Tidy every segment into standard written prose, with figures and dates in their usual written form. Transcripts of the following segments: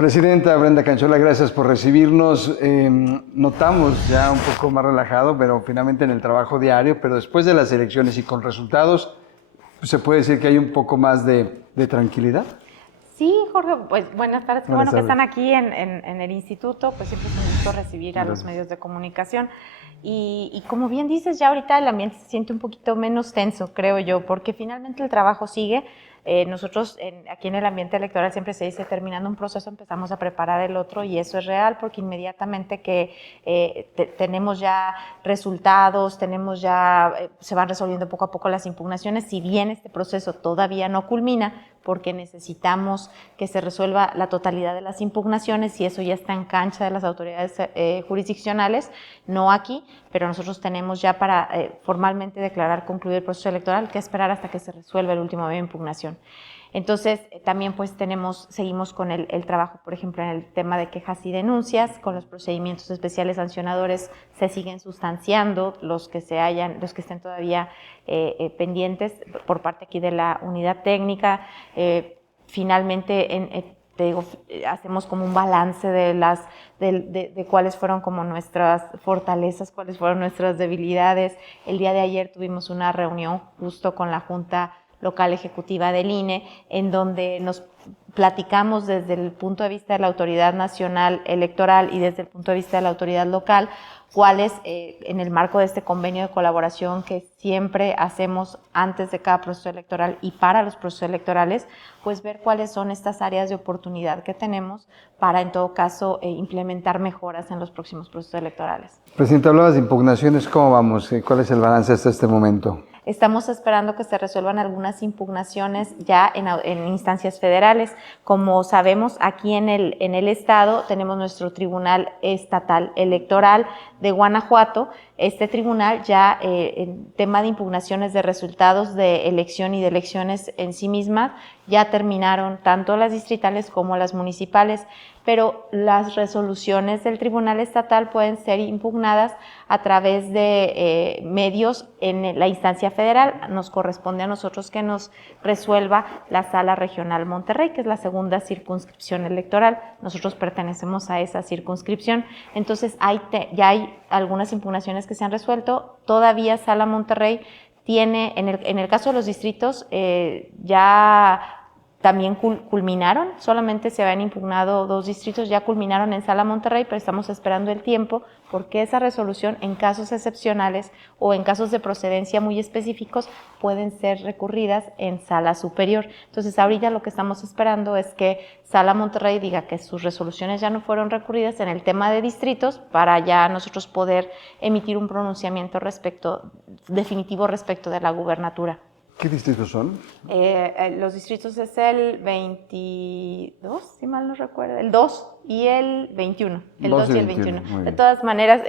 Presidenta Brenda Canchola, gracias por recibirnos. Notamos ya un poco más relajado, pero finalmente en el trabajo diario, pero después de las elecciones y con resultados, se puede decir que hay un poco más de tranquilidad. Sí, Jorge, pues buenas tardes. Qué bueno que tardes. están aquí en el instituto, pues siempre es un gusto recibir a los Gracias. medios de comunicación. Y como bien dices, ya ahorita el ambiente se siente un poquito menos tenso, creo yo, porque finalmente el trabajo sigue. Nosotros aquí en el ambiente electoral siempre se dice, terminando un proceso empezamos a preparar el otro, y eso es real porque inmediatamente que tenemos ya resultados, se van resolviendo poco a poco las impugnaciones, si bien este proceso todavía no culmina, porque necesitamos que se resuelva la totalidad de las impugnaciones y eso ya está en cancha de las autoridades jurisdiccionales, no aquí, pero nosotros tenemos ya para formalmente declarar concluido el proceso electoral que esperar hasta que se resuelva el último medio de impugnación. Entonces, también pues seguimos con el trabajo, por ejemplo, en el tema de quejas y denuncias, con los procedimientos especiales sancionadores se siguen sustanciando, los que estén todavía pendientes por parte aquí de la unidad técnica. Finalmente, te digo, hacemos como un balance de cuáles fueron como nuestras fortalezas, cuáles fueron nuestras debilidades. El día de ayer tuvimos una reunión justo con la Junta Local Ejecutiva del INE, en donde nos platicamos desde el punto de vista de la Autoridad Nacional Electoral y desde el punto de vista de la autoridad local, cuáles, en el marco de este convenio de colaboración que siempre hacemos antes de cada proceso electoral y para los procesos electorales, pues ver cuáles son estas áreas de oportunidad que tenemos para, en todo caso, implementar mejoras en los próximos procesos electorales. Presidenta, hablabas de impugnaciones, ¿cómo vamos? ¿Cuál es el balance hasta este momento? Estamos esperando que se resuelvan algunas impugnaciones ya en instancias federales. Como sabemos, aquí en el estado tenemos nuestro Tribunal Estatal Electoral de Guanajuato. Este tribunal ya en tema de impugnaciones de resultados de elección y de elecciones en sí mismas ya terminaron tanto las distritales como las municipales, pero las resoluciones del Tribunal Estatal pueden ser impugnadas a través de medios en la instancia federal. Nos corresponde a nosotros que nos resuelva la Sala Regional Monterrey, que es la segunda circunscripción electoral. Nosotros pertenecemos a esa circunscripción. Entonces ya hay algunas impugnaciones que se han resuelto. Todavía Sala Monterrey tiene, en el caso de los distritos, ya también culminaron, solamente se habían impugnado 2 distritos, ya culminaron en Sala Monterrey, pero estamos esperando el tiempo porque esa resolución en casos excepcionales o en casos de procedencia muy específicos pueden ser recurridas en Sala Superior. Entonces ahorita lo que estamos esperando es que Sala Monterrey diga que sus resoluciones ya no fueron recurridas en el tema de distritos para ya nosotros poder emitir un pronunciamiento definitivo respecto de la gubernatura. ¿Qué distritos son? Los distritos es el 22, si mal no recuerdo, el 2 y el 21, el 2 y el 21. De todas maneras,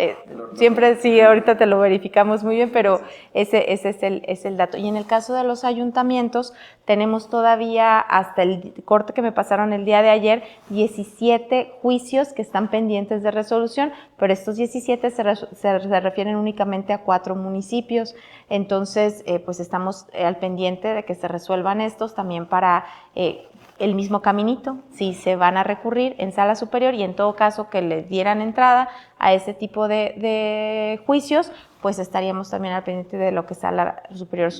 siempre sí, ahorita te lo verificamos muy bien, pero ese es el dato. Y en el caso de los ayuntamientos, tenemos todavía, hasta el corte que me pasaron el día de ayer, 17 juicios que están pendientes de resolución, pero estos 17 se refieren únicamente a 4 municipios. Entonces, pues estamos al pendiente de que se resuelvan estos también para el mismo caminito, si se van a recurrir en Sala Superior y en todo caso que le dieran entrada a ese tipo de juicios, pues estaríamos también al pendiente de lo que Sala Superior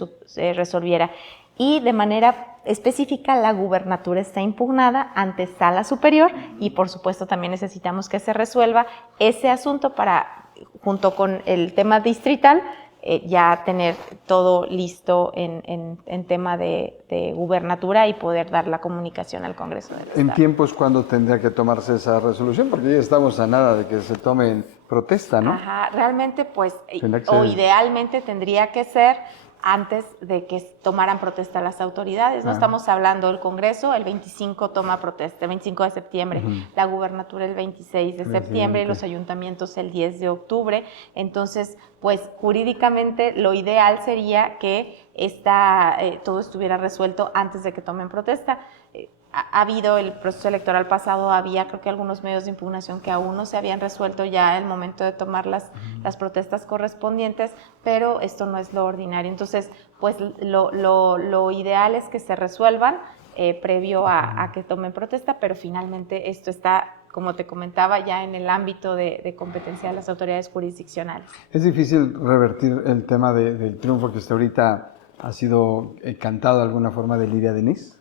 resolviera. Y de manera específica, la gubernatura está impugnada ante Sala Superior y por supuesto también necesitamos que se resuelva ese asunto para, junto con el tema distrital, ya tener todo listo en tema de gubernatura y poder dar la comunicación al Congreso del Estado. ¿En tiempos cuándo tendría que tomarse esa resolución? Porque ya estamos a nada de que se tome en protesta, ¿no? Ajá, realmente pues, o idealmente tendría que ser antes de que tomaran protesta las autoridades. No estamos hablando del Congreso, el 25 toma protesta, el 25 de septiembre, la gubernatura el 26 de septiembre y los ayuntamientos el 10 de octubre. Entonces, pues jurídicamente lo ideal sería que todo estuviera resuelto antes de que tomen protesta. Ha habido el proceso electoral pasado, había creo que algunos medios de impugnación que aún no se habían resuelto ya en el momento de tomar las protestas correspondientes, pero esto no es lo ordinario. Entonces, pues lo ideal es que se resuelvan previo a que tomen protesta, pero finalmente esto está, como te comentaba, ya en el ámbito de competencia de las autoridades jurisdiccionales. Es difícil revertir el tema del triunfo que hasta ahorita ha sido cantado de alguna forma de Lidia Denis.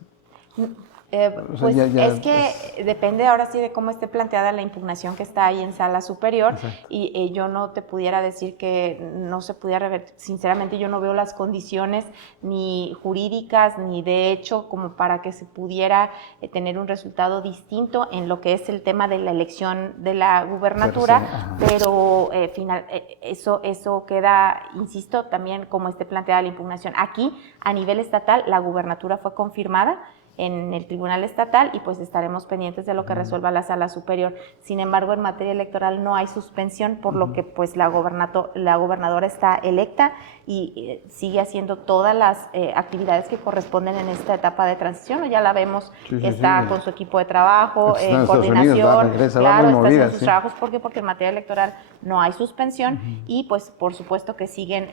Pues es que depende ahora sí de cómo esté planteada la impugnación que está ahí en sala superior. Exacto. Y yo no te pudiera decir que no se pudiera revertir. Sinceramente yo no veo las condiciones ni jurídicas ni de hecho como para que se pudiera tener un resultado distinto en lo que es el tema de la elección de la gubernatura, pero eso queda, insisto, también como esté planteada la impugnación. Aquí, a nivel estatal, la gubernatura fue confirmada en el Tribunal Estatal y pues estaremos pendientes de lo que resuelva la Sala Superior. Sin embargo, en materia electoral no hay suspensión, por lo que pues la gobernadora está electa y sigue haciendo todas las actividades que corresponden en esta etapa de transición. Ya la vemos, está con su equipo de trabajo, en coordinación, claro, está haciendo sus trabajos. ¿Por qué? Porque en materia electoral no hay suspensión y pues por supuesto que siguen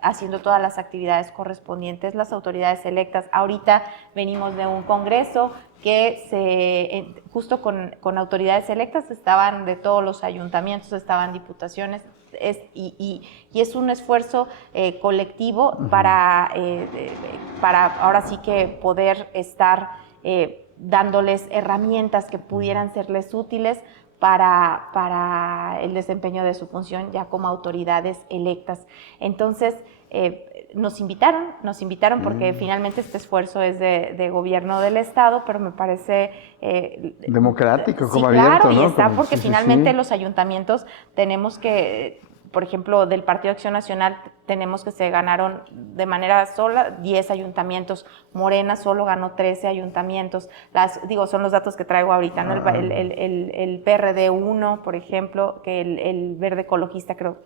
haciendo todas las actividades correspondientes las autoridades electas. Ahorita venimos de un congreso que justo con autoridades electas estaban de todos los ayuntamientos, estaban diputaciones, y es un esfuerzo colectivo para ahora sí que poder estar dándoles herramientas que pudieran serles útiles para el desempeño de su función ya como autoridades electas. Entonces, nos invitaron porque finalmente este esfuerzo es de gobierno del Estado, pero me parece democrático, como abierto, claro, ¿no? y está como, porque finalmente los ayuntamientos tenemos que, por ejemplo, del Partido Acción Nacional tenemos que se ganaron de manera sola 10 ayuntamientos, Morena solo ganó 13 ayuntamientos, son los datos que traigo ahorita, ¿no? El PRD 1, por ejemplo, que el Verde Ecologista creo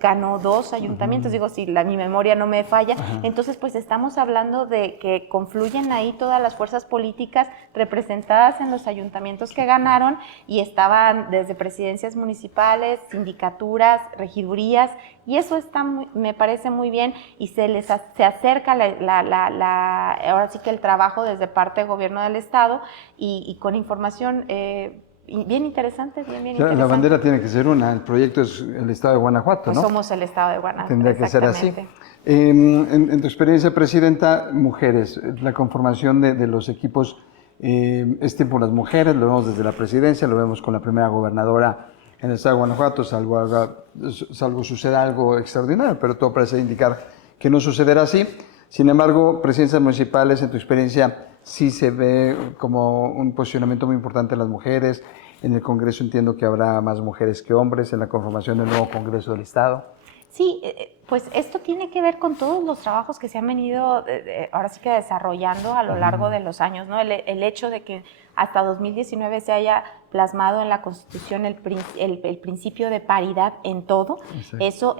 ganó 2 ayuntamientos, si mi memoria no me falla. Entonces pues estamos hablando de que confluyen ahí todas las fuerzas políticas representadas en los ayuntamientos que ganaron y estaban desde presidencias municipales, sindicaturas, regidurías, y eso está me parece muy bien y se acerca ahora sí que el trabajo desde parte del gobierno del Estado y con información bien interesante, bien interesante. La bandera tiene que ser una, el proyecto es el Estado de Guanajuato, pues ¿no? Somos el Estado de Guanajuato. Tendría que ser así. En tu experiencia, Presidenta, mujeres, la conformación de los equipos es tiempo las mujeres, lo vemos desde la presidencia, lo vemos con la primera gobernadora en el Estado de Guanajuato, salvo suceda algo extraordinario, pero todo parece indicar que no sucederá así. Sin embargo, presidencias municipales, en tu experiencia, sí se ve como un posicionamiento muy importante de las mujeres. En el Congreso entiendo que habrá más mujeres que hombres en la conformación del nuevo Congreso del Estado. Sí, pues esto tiene que ver con todos los trabajos que se han venido ahora sí que desarrollando a lo largo de los años, ¿no? El hecho de que hasta 2019 se haya plasmado en la Constitución el principio de paridad en todo. Eso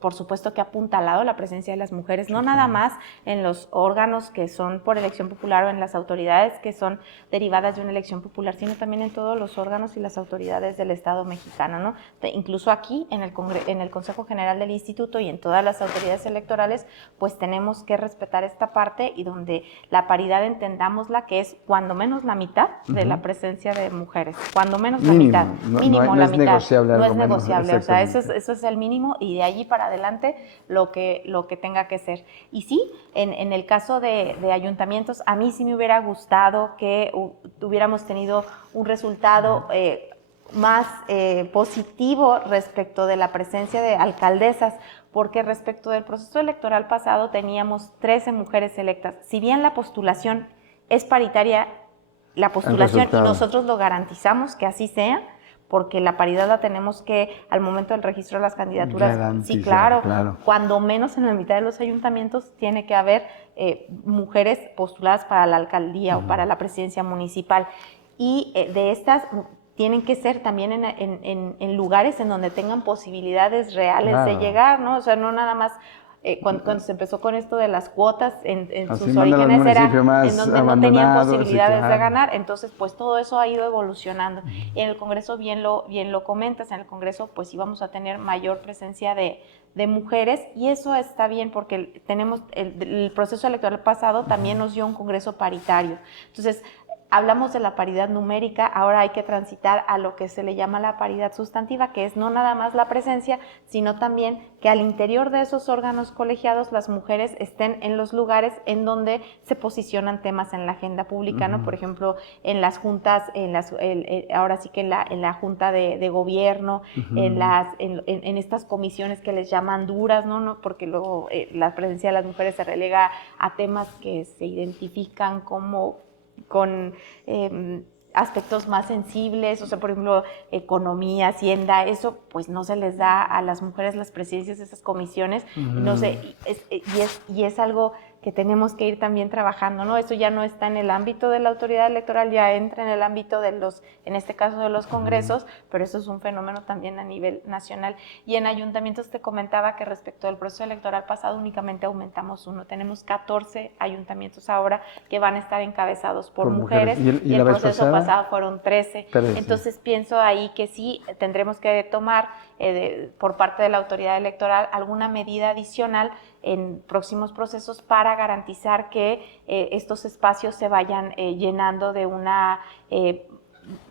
por supuesto que ha apuntalado la presencia de las mujeres, no nada más en los órganos que son por elección popular o en las autoridades que son derivadas de una elección popular, sino también en todos los órganos y las autoridades del Estado mexicano, ¿no? Incluso aquí en el Consejo General del Instituto y en todas las autoridades electorales, pues tenemos que respetar esta parte y donde la paridad entendámosla que es cuando menos la mitad de la presencia de mujeres, cuando menos la mitad, mínimo la mitad, no es negociable, o sea, eso es el mínimo y de allí para adelante lo que tenga que ser. Y sí, en el caso de ayuntamientos, a mí sí me hubiera gustado que hubiéramos tenido un resultado más positivo respecto de la presencia de alcaldesas, porque respecto del proceso electoral pasado teníamos 13 mujeres electas. Si bien la postulación es paritaria, la postulación y nosotros lo garantizamos que así sea, porque la paridad la tenemos que, al momento del registro de las candidaturas, sí, claro, cuando menos en la mitad de los ayuntamientos tiene que haber mujeres postuladas para la alcaldía o para la presidencia municipal. Y de estas tienen que ser también en lugares en donde tengan posibilidades reales de llegar, ¿no? O sea, no nada más cuando se empezó con esto de las cuotas, en Así sus mandan al orígenes era municipio más en donde no tenían abandonado, sí, posibilidades de claro. ganar, entonces pues todo eso ha ido evolucionando. Y en el Congreso bien lo comentas, en el Congreso pues sí vamos a tener mayor presencia de mujeres, y eso está bien porque tenemos el proceso electoral pasado también nos dio un Congreso paritario. Entonces, hablamos de la paridad numérica, ahora hay que transitar a lo que se le llama la paridad sustantiva, que es no nada más la presencia, sino también que al interior de esos órganos colegiados las mujeres estén en los lugares en donde se posicionan temas en la agenda pública, ¿no? Por ejemplo, en las juntas, ahora sí que en la junta de gobierno, en estas comisiones que les llaman duras, ¿no? Porque luego la presencia de las mujeres se relega a temas que se identifican como con aspectos más sensibles, o sea, por ejemplo, economía, hacienda, eso pues no se les da a las mujeres las presidencias de esas comisiones, no sé, y es algo que tenemos que ir también trabajando, ¿no? Eso ya no está en el ámbito de la autoridad electoral, ya entra en el ámbito de en este caso de los congresos, pero eso es un fenómeno también a nivel nacional. Y en ayuntamientos te comentaba que respecto al proceso electoral pasado únicamente aumentamos uno, tenemos 14 ayuntamientos ahora que van a estar encabezados por mujeres, y el proceso pasado fueron 13. Entonces pienso ahí que sí tendremos que tomar por parte de la autoridad electoral alguna medida adicional en próximos procesos para garantizar que estos espacios se vayan llenando de una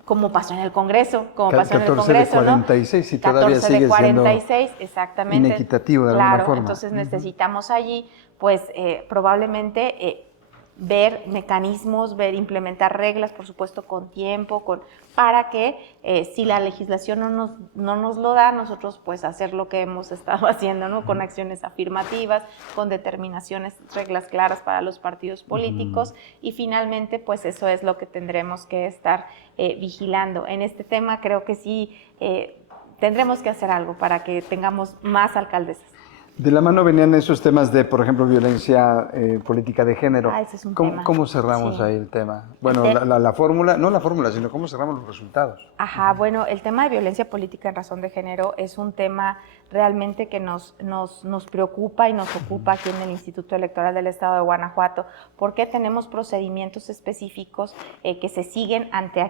como pasó en el Congreso, como pasó en el Congreso, 14 de 46, ¿no? y todavía 14 de 46, exactamente. Inequitativo de alguna forma. Entonces necesitamos allí, pues probablemente ver mecanismos, implementar reglas, por supuesto con tiempo, para que si la legislación no nos lo da, nosotros pues hacer lo que hemos estado haciendo, ¿no? Con acciones afirmativas, con determinaciones, reglas claras para los partidos políticos, y finalmente pues eso es lo que tendremos que estar vigilando. En este tema creo que sí tendremos que hacer algo para que tengamos más alcaldesas. De la mano venían esos temas de, por ejemplo, violencia política de género. Ese es un tema. ¿Cómo cerramos ahí el tema? Bueno, la fórmula, no la fórmula, sino cómo cerramos los resultados. Ajá, bueno, el tema de violencia política en razón de género es un tema realmente que nos preocupa y nos ocupa aquí en el Instituto Electoral del Estado de Guanajuato, porque tenemos procedimientos específicos que se siguen ante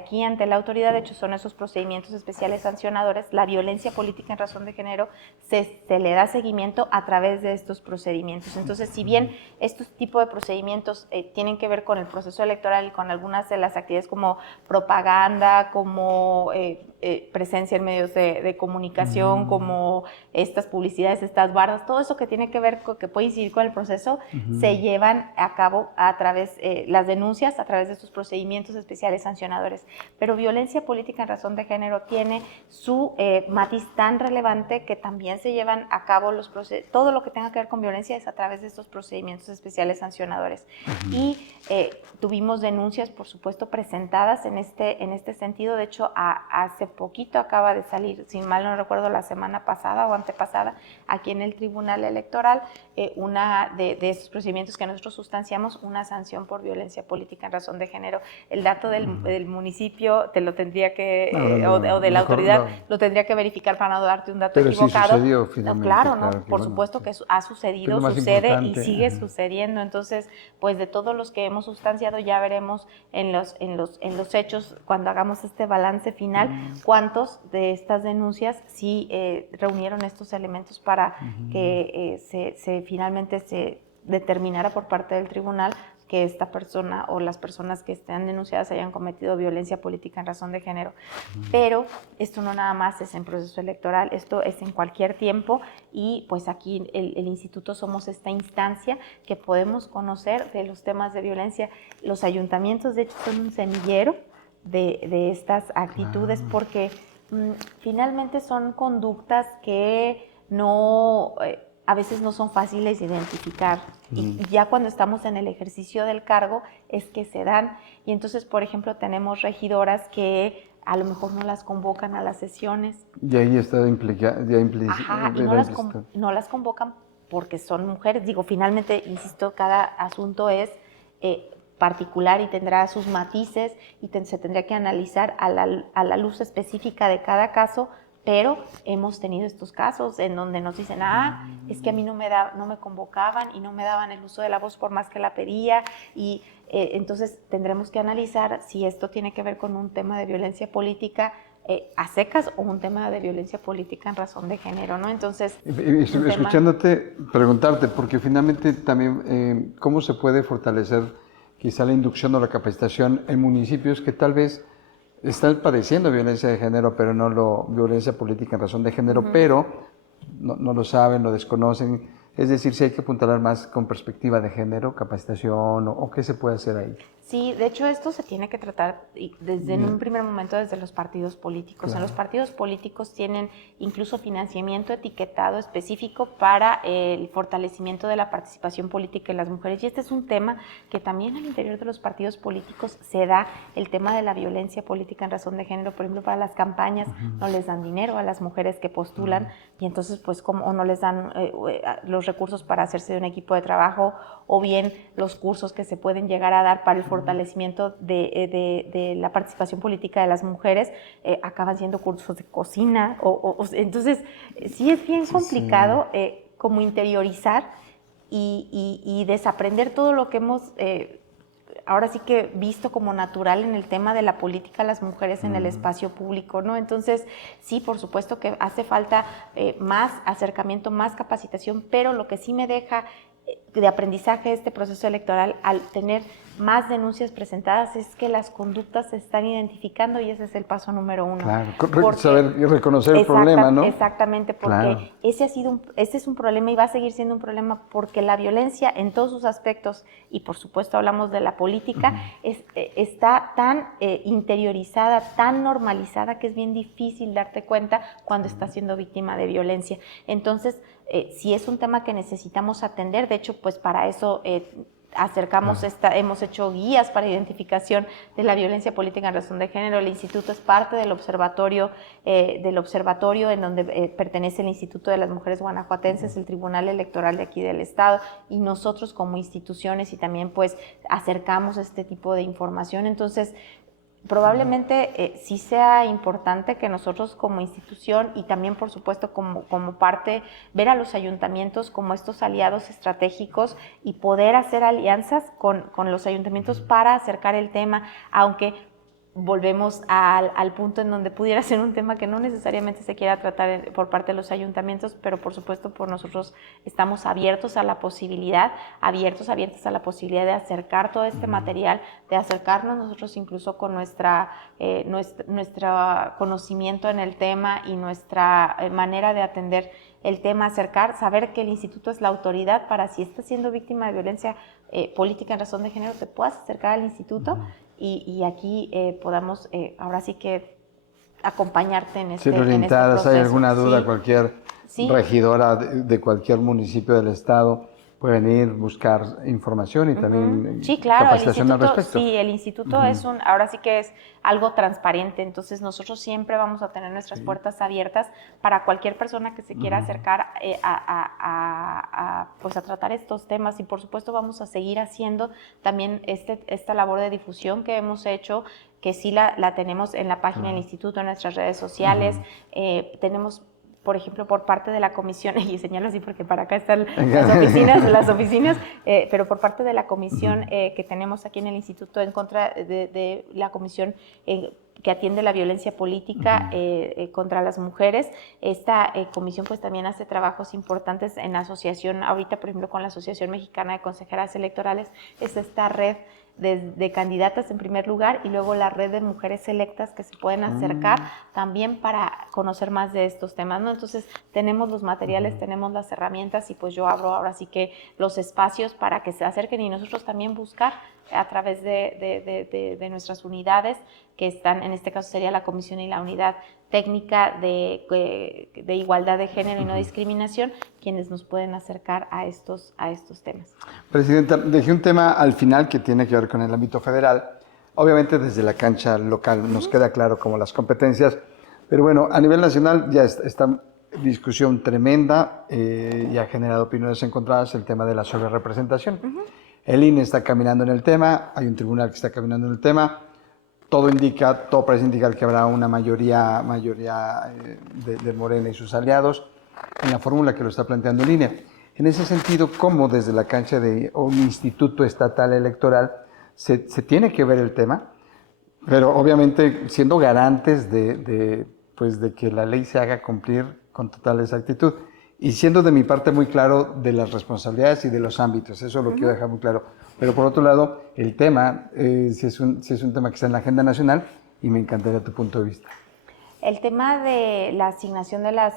la autoridad. De hecho, son esos procedimientos especiales sancionadores. La violencia política en razón de género se le da seguimiento a través de estos procedimientos. Entonces, si bien estos tipos de procedimientos tienen que ver con el proceso electoral y con algunas de las actividades como propaganda, como presencia en medios de comunicación, como estas publicidades, estas bardas, todo eso que tiene que ver con que puede incidir con el proceso, se llevan a cabo a través, las denuncias a través de estos procedimientos especiales sancionadores. Pero violencia política en razón de género tiene su matiz tan relevante que también se llevan a cabo todo lo que tenga que ver con violencia es a través de estos procedimientos especiales sancionadores. Y tuvimos denuncias, por supuesto, presentadas en este sentido. De hecho, hace poquito acaba de salir, si mal no recuerdo, la semana pasada o antepasada, aquí en el Tribunal Electoral, una de esos procedimientos que nosotros sustanciamos, una sanción por violencia política en razón de género. El dato del municipio te lo tendría que, o de la autoridad, lo tendría que verificar para no darte un dato equivocado. Sí sucedió finalmente. Claro, ¿no? Por supuesto que ha sucedido, sucede y sigue sucediendo. Entonces, pues de todos los que hemos sustanciado, ya veremos en los hechos, cuando hagamos este balance final, cuántos de estas denuncias sí reunieron estos elementos para que finalmente se determinara por parte del tribunal que esta persona o las personas que estén denunciadas hayan cometido violencia política en razón de género. Pero esto no nada más es en proceso electoral, esto es en cualquier tiempo, y pues aquí el instituto somos esta instancia que podemos conocer de los temas de violencia. Los ayuntamientos, de hecho, son un semillero de estas actitudes, porque finalmente son conductas que no... a veces no son fáciles de identificar, y ya cuando estamos en el ejercicio del cargo es que se dan. Y entonces, por ejemplo, tenemos regidoras que a lo mejor no las convocan a las sesiones. Y ahí está implícito. Ajá, y no las convocan porque son mujeres. Digo, finalmente, insisto, cada asunto es particular y tendrá sus matices, y se tendría que analizar a la luz específica de cada caso pero hemos tenido estos casos en donde nos dicen, es que a mí no me convocaban y no me daban el uso de la voz por más que la pedía, y entonces tendremos que analizar si esto tiene que ver con un tema de violencia política a secas o un tema de violencia política en razón de género, ¿no? Entonces, escuchándote, preguntarte, porque finalmente también, ¿cómo se puede fortalecer quizá la inducción o la capacitación en municipios que tal vez están padeciendo violencia de género, pero no violencia política en razón de género, pero no lo saben, lo desconocen? Es decir, si hay que apuntalar más con perspectiva de género, capacitación, o qué se puede hacer ahí. Sí, de hecho esto se tiene que tratar desde en un primer momento desde los partidos políticos. Claro. En los partidos políticos tienen incluso financiamiento etiquetado específico para el fortalecimiento de la participación política de las mujeres, y este es un tema que también al interior de los partidos políticos se da, el tema de la violencia política en razón de género. Por ejemplo, para las campañas no les dan dinero a las mujeres que postulan, y entonces pues o no les dan los recursos para hacerse de un equipo de trabajo, o bien los cursos que se pueden llegar a dar para el fortalecimiento de la participación política de las mujeres, acaban siendo cursos de cocina, entonces sí es bien complicado como interiorizar y desaprender todo lo que hemos ahora sí que visto como natural en el tema de la política, las mujeres en el espacio público, ¿no? Entonces, sí, por supuesto que hace falta más acercamiento, más capacitación, pero lo que sí me deja de aprendizaje este proceso electoral, al tener más denuncias presentadas, es que las conductas se están identificando, y ese es el paso número 1. Claro, saber y reconocer el problema, ¿no? Exactamente, porque ese es un problema y va a seguir siendo un problema, porque la violencia en todos sus aspectos, y por supuesto hablamos de la política, está tan interiorizada, tan normalizada, que es bien difícil darte cuenta cuando estás siendo víctima de violencia. Entonces, sí es un tema que necesitamos atender. De hecho, pues para eso hemos hecho guías para identificación de la violencia política en razón de género. El instituto es parte del observatorio en donde pertenece el Instituto de las Mujeres Guanajuatenses, el Tribunal Electoral de aquí del estado, y nosotros como instituciones, y también pues acercamos este tipo de información. Entonces, probablemente sí sea importante que nosotros como institución, y también por supuesto como parte, ver a los ayuntamientos como estos aliados estratégicos y poder hacer alianzas con los ayuntamientos para acercar el tema, aunque volvemos al punto en donde pudiera ser un tema que no necesariamente se quiera tratar por parte de los ayuntamientos, pero por supuesto por nosotros estamos abiertos a la posibilidad, abiertas a la posibilidad de acercar todo este material, de acercarnos nosotros incluso con nuestro conocimiento en el tema y nuestra manera de atender el tema, saber que el instituto es la autoridad para, si estás siendo víctima de violencia política en razón de género, te puedas acercar al instituto y aquí podamos ahora sí que acompañarte en este proceso. Si orientadas, hay alguna duda, cualquier regidora de cualquier municipio del estado puede venir, buscar información y también capacitación al respecto. Sí, el instituto es ahora sí que es algo transparente, entonces nosotros siempre vamos a tener nuestras puertas abiertas para cualquier persona que se quiera acercar pues a tratar estos temas, y por supuesto vamos a seguir haciendo también esta labor de difusión que hemos hecho, que sí la tenemos en la página del instituto, en nuestras redes sociales. Tenemos, por ejemplo, por parte de la comisión, y señalo así porque para acá están las oficinas, pero por parte de la comisión que tenemos aquí en el instituto, en contra de la comisión que atiende la violencia política contra las mujeres. Esta comisión pues también hace trabajos importantes en asociación, ahorita por ejemplo con la Asociación Mexicana de Consejeras Electorales, es esta red de candidatas en primer lugar, y luego la red de mujeres electas que se pueden acercar también para conocer más de estos temas, ¿no? Entonces tenemos los materiales, tenemos las herramientas, y pues yo abro ahora sí que los espacios para que se acerquen, y nosotros también buscar a través de nuestras unidades que están, en este caso sería la comisión y la unidad técnica de igualdad de género y no discriminación, quienes nos pueden acercar a estos temas. Presidenta, dejé un tema al final que tiene que ver con el ámbito federal. Obviamente desde la cancha local nos queda claro como las competencias, pero bueno, a nivel nacional ya esta discusión tremenda y ha generado opiniones encontradas el tema de la sobrerepresentación. El INE está caminando en el tema, hay un tribunal que está caminando en el tema. todo parece indicar que habrá una mayoría de Morena y sus aliados en la fórmula que lo está planteando el INE. En ese sentido, ¿cómo desde la cancha de un instituto estatal electoral se tiene que ver el tema? Pero obviamente siendo garantes pues de que la ley se haga cumplir con total exactitud. Y siendo de mi parte muy claro de las responsabilidades y de los ámbitos, eso lo quiero dejar muy claro. Pero por otro lado, el tema, si es un tema que está en la agenda nacional y me encantaría tu punto de vista. El tema de la asignación de la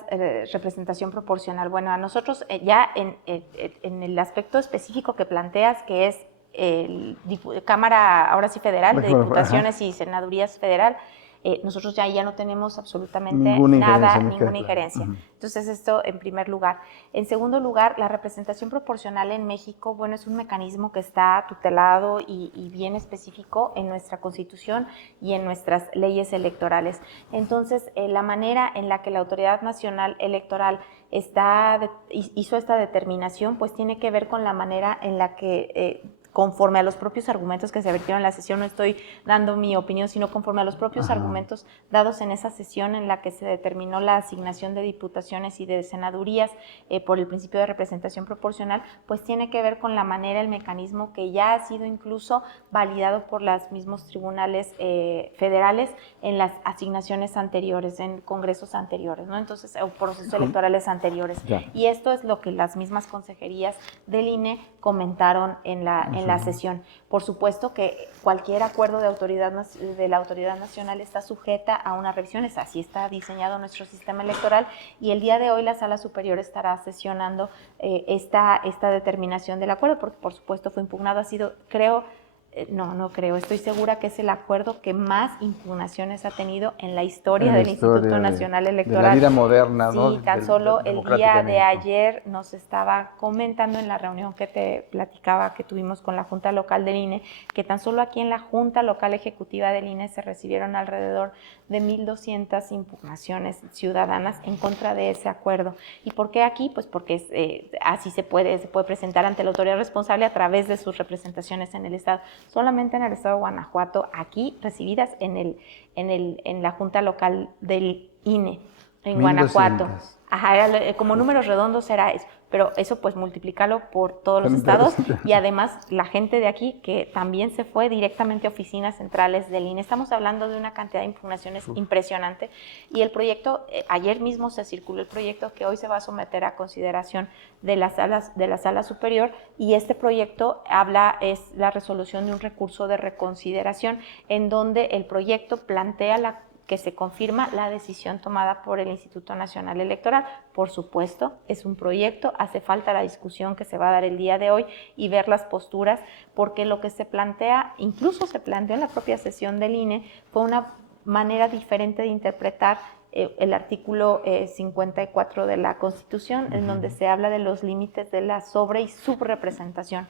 representación proporcional, bueno, a nosotros ya en el aspecto específico que planteas, que es Cámara, ahora sí federal, de Diputaciones y Senadurías federal, nosotros ya no tenemos absolutamente ninguna injerencia. Uh-huh. Entonces, esto en primer lugar. En segundo lugar, la representación proporcional en México, bueno, es un mecanismo que está tutelado y bien específico en nuestra Constitución y en nuestras leyes electorales. Entonces, la manera en la que la Autoridad Nacional Electoral hizo esta determinación, pues tiene que ver con la manera en la que conforme a los propios argumentos que se vertieron en la sesión, no estoy dando mi opinión, sino conforme a los propios argumentos dados en esa sesión en la que se determinó la asignación de diputaciones y de senadurías por el principio de representación proporcional, pues tiene que ver con la manera, el mecanismo que ya ha sido incluso validado por los mismos tribunales federales en las asignaciones anteriores, en congresos anteriores, ¿no? Entonces, o procesos electorales anteriores. Ya. Y esto es lo que las mismas consejerías del INE comentaron en la sesión. Por supuesto que cualquier acuerdo de la autoridad nacional está sujeta a una revisión, así está diseñado nuestro sistema electoral, y el día de hoy la Sala Superior estará sesionando esta determinación del acuerdo, porque por supuesto fue impugnado, ha sido, estoy segura que es el acuerdo que más impugnaciones ha tenido en la historia del Instituto Nacional Electoral. De la vida moderna, sí, ¿no? Sí, tan solo el día de ayer nos estaba comentando en la reunión que te platicaba que tuvimos con la Junta Local del INE, que tan solo aquí en la Junta Local Ejecutiva del INE se recibieron alrededor de 1,200 impugnaciones ciudadanas en contra de ese acuerdo. ¿Y por qué aquí? Pues porque así se puede presentar ante la autoridad responsable a través de sus representaciones en el Estado. Solamente en el Estado de Guanajuato, aquí recibidas en la Junta Local del INE, en 1200. Guanajuato. Ajá, como números redondos era eso, pero eso pues multiplícalo por todos los estados y además la gente de aquí que también se fue directamente a oficinas centrales del INE. Estamos hablando de una cantidad de impugnaciones impresionante y el proyecto, ayer mismo se circuló el proyecto que hoy se va a someter a consideración de la Sala Superior, y este proyecto es la resolución de un recurso de reconsideración en donde el proyecto plantea que se confirma la decisión tomada por el Instituto Nacional Electoral. Por supuesto, es un proyecto, hace falta la discusión que se va a dar el día de hoy y ver las posturas, porque lo que se plantea, incluso se planteó en la propia sesión del INE, fue una manera diferente de interpretar el artículo 54 de la Constitución, en donde se habla de los límites de la sobre- y subrepresentación.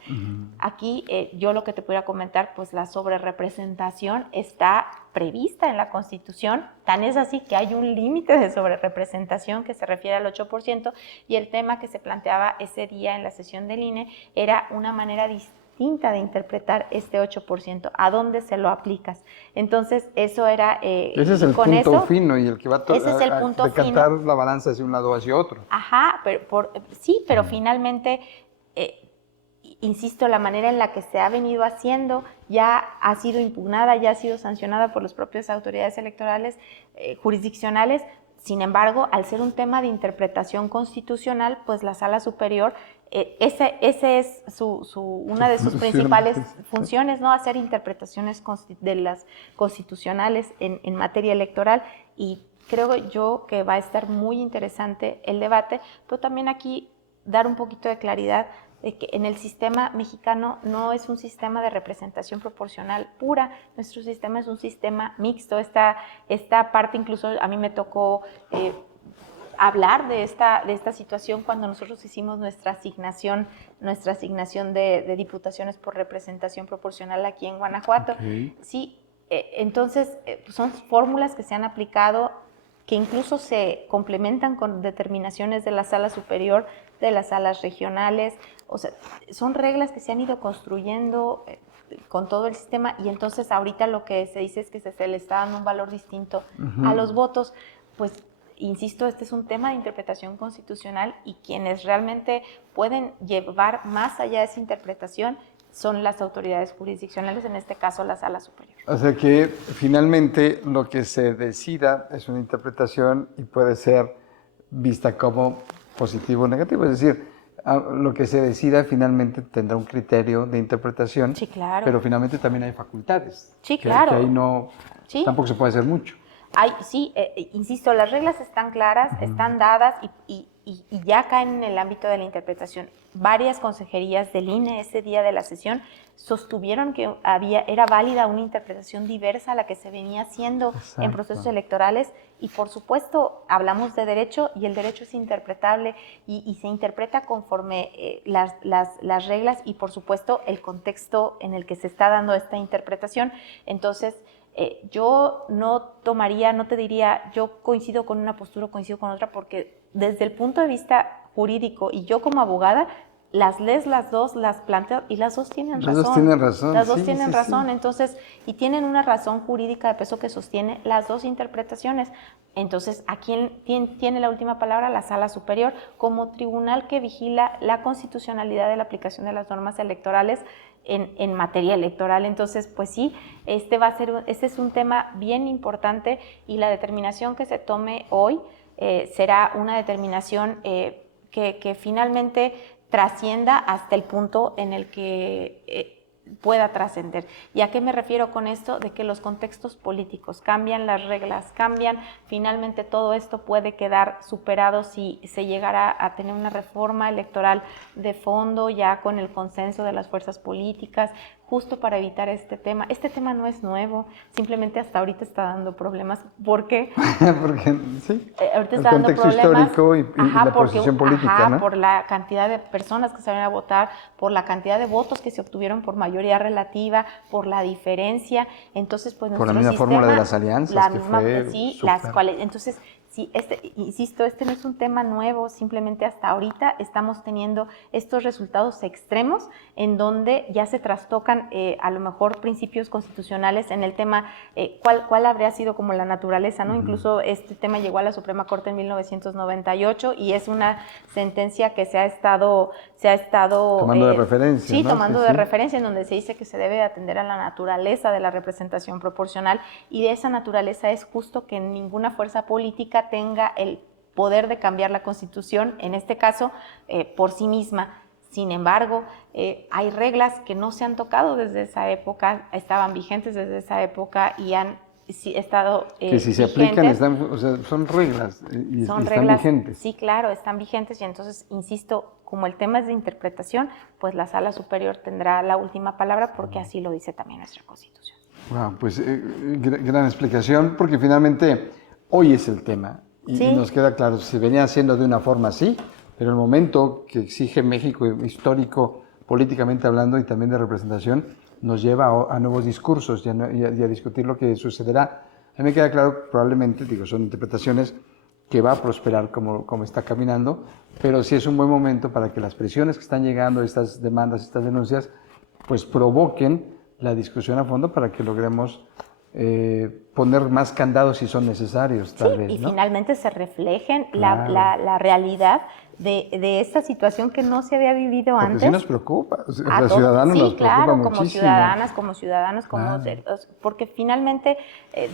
Aquí yo lo que te pudiera comentar, pues la sobrerepresentación está prevista en la Constitución, tan es así que hay un límite de sobrerepresentación que se refiere al 8%, y el tema que se planteaba ese día en la sesión del INE era una manera distinta de interpretar este 8%, ¿a dónde se lo aplicas? Entonces, eso era... ese es el punto fino y el que va a decantar la balanza hacia un lado o hacia otro. Ajá, pero finalmente, insisto, la manera en la que se ha venido haciendo ya ha sido impugnada, ya ha sido sancionada por las propias autoridades electorales jurisdiccionales. Sin embargo, al ser un tema de interpretación constitucional, pues la Sala Superior, ese es una de sus principales funciones, ¿no? Hacer interpretaciones de las constitucionales en materia electoral, y creo yo que va a estar muy interesante el debate, pero también aquí dar un poquito de claridad de que en el sistema mexicano no es un sistema de representación proporcional pura, nuestro sistema es un sistema mixto. Esta parte incluso a mí me tocó hablar de esta situación cuando nosotros hicimos nuestra asignación de diputaciones por representación proporcional aquí en Guanajuato. Okay. Sí, entonces son fórmulas que se han aplicado, que incluso se complementan con determinaciones de la Sala Superior, de las salas regionales. O sea, son reglas que se han ido construyendo con todo el sistema, y entonces ahorita lo que se dice es que se le está dando un valor distinto a los votos. Pues insisto, este es un tema de interpretación constitucional, y quienes realmente pueden llevar más allá de esa interpretación son las autoridades jurisdiccionales, en este caso la Sala Superior. O sea que finalmente lo que se decida es una interpretación y puede ser vista como positivo o negativo, es decir, lo que se decida finalmente tendrá un criterio de interpretación, Sí, claro. pero finalmente también hay facultades. Sí, claro. Que ahí no, sí. Tampoco se puede hacer mucho. Insisto, las reglas están claras, están dadas y ya caen en el ámbito de la interpretación. Varias consejerías del INE ese día de la sesión sostuvieron que era válida una interpretación diversa a la que se venía haciendo en procesos electorales, y por supuesto hablamos de derecho y el derecho es interpretable y se interpreta conforme las reglas y por supuesto el contexto en el que se está dando esta interpretación. Entonces, yo no te diría, yo coincido con una postura, coincido con otra, porque desde el punto de vista jurídico y yo como abogada, las lees las dos, las planteo y las dos tienen razón. Las dos tienen razón. Las dos tienen razón, entonces, y tienen una razón jurídica de peso que sostiene las dos interpretaciones. Entonces, ¿a quién tiene la última palabra? La Sala Superior, como tribunal que vigila la constitucionalidad de la aplicación de las normas electorales en materia electoral. Entonces, pues sí, este es un tema bien importante, y la determinación que se tome hoy será una determinación que finalmente trascienda hasta el punto en el que pueda trascender. ¿Y a qué me refiero con esto? De que los contextos políticos cambian, las reglas cambian, finalmente todo esto puede quedar superado si se llegara a tener una reforma electoral de fondo, ya con el consenso de las fuerzas políticas, justo para evitar este tema. Este tema no es nuevo, simplemente hasta ahorita está dando problemas. ¿Por qué? Porque sí, ahorita el está dando contexto problemas, histórico y la posición política, ¿no? Por la cantidad de personas que salieron a votar, por la cantidad de votos que se obtuvieron por mayoría relativa, por la diferencia. Entonces, pues por la nuestro misma sistema, fórmula de las alianzas, la que misma, fue sí, súper. las cuales, entonces, sí, insisto, este no es un tema nuevo, simplemente hasta ahorita estamos teniendo estos resultados extremos en donde ya se trastocan a lo mejor principios constitucionales en el tema, cuál habría sido como la naturaleza, ¿no? Incluso este tema llegó a la Suprema Corte en 1998 y es una sentencia que se ha estado tomando de referencia, sí, ¿no? tomando de referencia, en donde se dice que se debe atender a la naturaleza de la representación proporcional, y de esa naturaleza es justo que ninguna fuerza política tenga el poder de cambiar la Constitución, en este caso, por sí misma. Sin embargo, hay reglas que no se han tocado desde esa época, estaban vigentes desde esa época y han estado que si se aplican, son reglas y son están reglas, vigentes. Sí, claro, están vigentes, y entonces, insisto, como el tema es de interpretación, pues la Sala Superior tendrá la última palabra porque así lo dice también nuestra Constitución. Wow, pues gran explicación, porque finalmente hoy es el tema y nos queda claro, se venía haciendo de una forma así, pero el momento que exige México, histórico, políticamente hablando y también de representación, nos lleva a nuevos discursos y a discutir lo que sucederá. A mí me queda claro, probablemente, son interpretaciones que va a prosperar como está caminando, pero sí es un buen momento para que las presiones que están llegando, estas demandas, estas denuncias, pues provoquen la discusión a fondo para que logremos poner más candados si son necesarios, tal vez, y ¿no? finalmente se reflejen la realidad de esta situación que no se había vivido Porque antes. sí nos preocupa, los ciudadanos nos preocupa muchísimo. Como ciudadanos, porque finalmente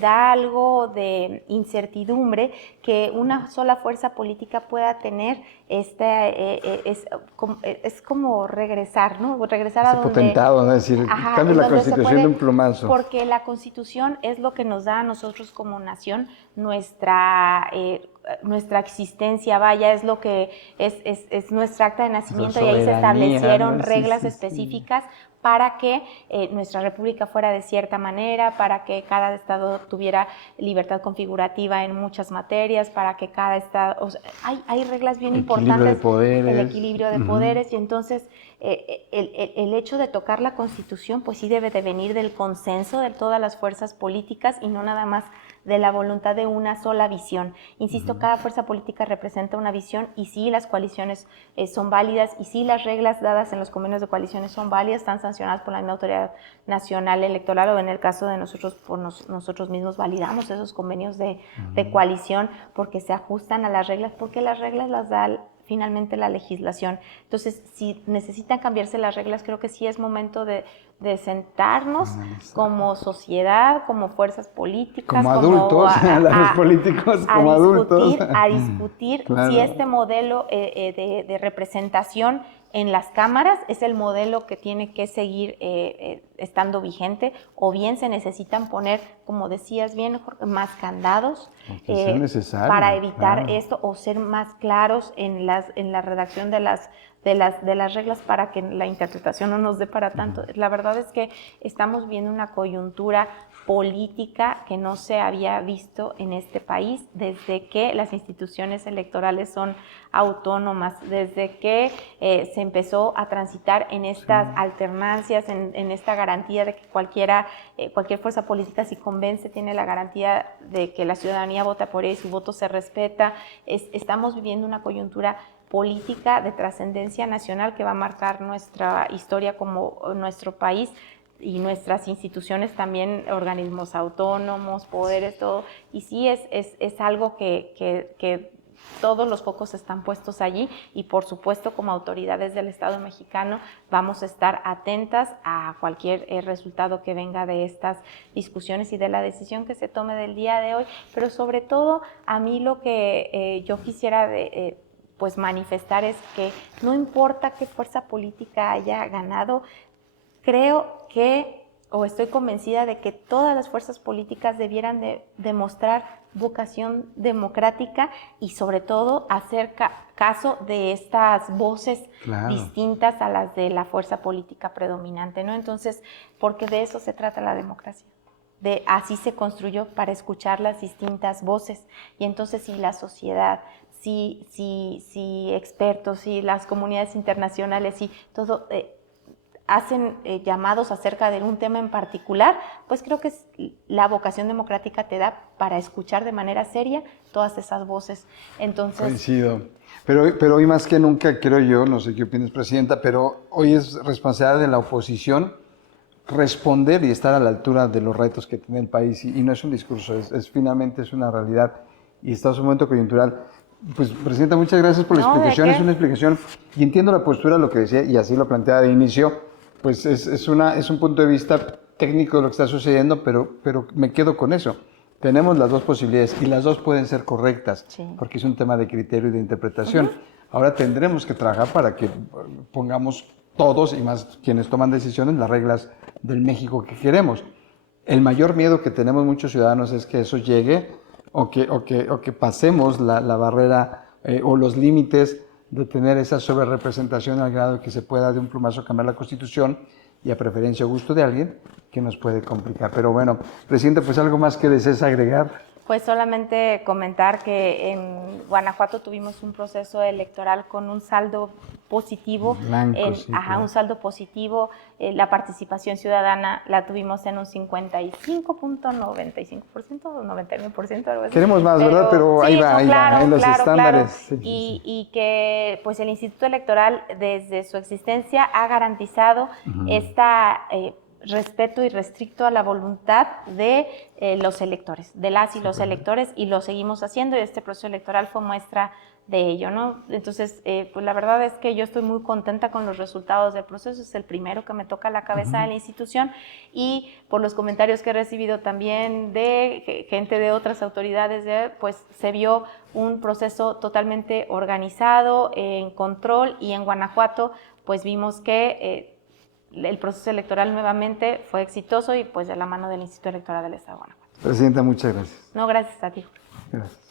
da algo de incertidumbre que una sola fuerza política pueda tener. Es como regresar, ¿no? Regresar a donde... potentado, ¿no? Es decir, cambia la Constitución de un plumazo. Porque la Constitución es lo que nos da a nosotros como nación nuestra existencia, vaya, es lo que es nuestra acta de nacimiento, y ahí se establecieron reglas específicas para que nuestra república fuera de cierta manera, para que cada estado tuviera libertad configurativa en muchas materias, para que cada estado... hay reglas bien importantes. El equilibrio de poderes, y entonces el hecho de tocar la Constitución pues sí debe de venir del consenso de todas las fuerzas políticas y no nada más de la voluntad de una sola visión. Insisto, cada fuerza política representa una visión y sí, las coaliciones son válidas y sí, las reglas dadas en los convenios de coaliciones son válidas, están sancionadas por la misma Autoridad Nacional Electoral o en el caso de nosotros, nosotros mismos validamos esos convenios de coalición porque se ajustan a las reglas, porque las reglas las da finalmente la legislación. Entonces, si necesitan cambiarse las reglas, creo que sí es momento de sentarnos como sociedad, como fuerzas políticas, como adultos, los políticos como adultos. A discutir Claro. si este modelo de representación en las cámaras es el modelo que tiene que seguir estando vigente, o bien se necesitan poner, como decías bien, más candados para evitar esto, o ser más claros en la redacción de las reglas para que la interpretación no nos dé para tanto. La verdad es que estamos viendo una coyuntura política que no se había visto en este país desde que las instituciones electorales son autónomas, desde que se empezó a transitar en estas alternancias, en esta garantía de que cualquier fuerza política, si convence, tiene la garantía de que la ciudadanía vota por él, su voto se respeta. Estamos viviendo una coyuntura política de trascendencia nacional que va a marcar nuestra historia como nuestro país y nuestras instituciones también, organismos autónomos, poderes, todo. Y sí es algo que todos los focos están puestos allí y por supuesto como autoridades del Estado mexicano vamos a estar atentas a cualquier resultado que venga de estas discusiones y de la decisión que se tome del día de hoy, pero sobre todo a mí lo que yo quisiera pues manifestar es que no importa qué fuerza política haya ganado, creo que, o estoy convencida de que todas las fuerzas políticas debieran de demostrar vocación democrática y sobre todo hacer caso de estas voces distintas a las de la fuerza política predominante, ¿no? Entonces, porque de eso se trata la democracia. Así se construyó, para escuchar las distintas voces. Y entonces si la sociedad, si expertos, si las comunidades internacionales, si todo hacen llamados acerca de un tema en particular, pues creo que la vocación democrática te da para escuchar de manera seria todas esas voces. Entonces, coincido. Pero hoy más que nunca, creo yo, no sé qué opinas, Presidenta, pero hoy es responsabilidad de la oposición responder y estar a la altura de los retos que tiene el país. Y no es un discurso, finalmente es una realidad. Y está en un momento coyuntural. Pues, Presidenta, muchas gracias por la explicación. Es una explicación, y entiendo la postura, lo que decía, y así lo planteaba de inicio, pues es un punto de vista técnico de lo que está sucediendo, pero me quedo con eso. Tenemos las dos posibilidades y las dos pueden ser correctas, porque es un tema de criterio y de interpretación. Ahora tendremos que trabajar para que pongamos todos, y más quienes toman decisiones, las reglas del México que queremos. El mayor miedo que tenemos muchos ciudadanos es que eso llegue o que pasemos la barrera o los límites de tener esa sobrerepresentación al grado de que se pueda de un plumazo cambiar la Constitución y a preferencia o gusto de alguien que nos puede complicar. Pero bueno, Presidente, pues algo más que desees agregar. Pues solamente comentar que en Guanajuato tuvimos un proceso electoral con un saldo positivo, un saldo positivo. La participación ciudadana la tuvimos en un 55.95% o 99%, algo así. Queremos más, ¿verdad? Pero ahí va, en los estándares. Sí, y que pues el Instituto Electoral desde su existencia ha garantizado esta respeto irrestricto a la voluntad de los electores, de las y los electores, y lo seguimos haciendo, y este proceso electoral fue muestra de ello, ¿no? Entonces, pues la verdad es que yo estoy muy contenta con los resultados del proceso, es el primero que me toca a la cabeza de la institución, y por los comentarios que he recibido también de gente de otras autoridades, pues se vio un proceso totalmente organizado, en control, y en Guanajuato, pues vimos que el proceso electoral nuevamente fue exitoso y pues de la mano del Instituto Electoral del Estado de Guanajuato. Presidenta, muchas gracias. No, gracias a ti. Gracias.